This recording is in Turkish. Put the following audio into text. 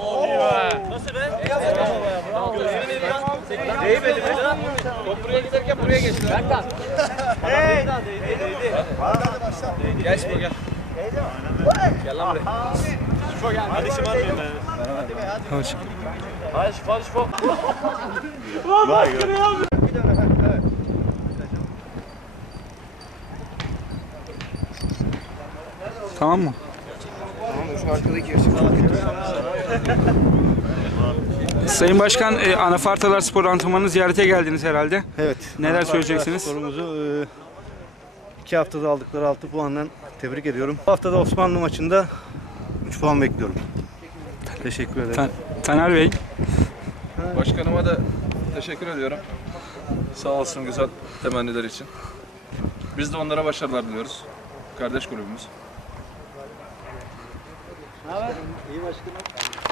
Oh be. Nasıl be? Bravo be. Bravo. Gözünü neydi lan? Değmedi mi lan? Top buraya giderken buraya geçti. Berktan. Hey. Değdi değdi. Hadi başla. Geç bu gel. Değdi mi? Gel lan buraya. Şifo geldi. Hadi şifo almayın ben. Hadi şifo. Hadi şifo şifo. Lan bak kırıyor. Bir tane. Evet. Tamam mı? Sayın Başkan, e, Anafartalar Spor Antrenmanı'nı ziyarete geldiniz herhalde. Evet. Neler söyleyeceksiniz? Sporumuzu e, iki haftada aldıkları 6 puandan tebrik ediyorum. Bu haftada Osmanlı maçında 3 puan bekliyorum. Teşekkür ederim. Ta- Taner Bey, Başkanıma da teşekkür ediyorum. Sağ olsun güzel temenniler için. Biz de onlara başarılar diliyoruz. Kardeş kulübümüz.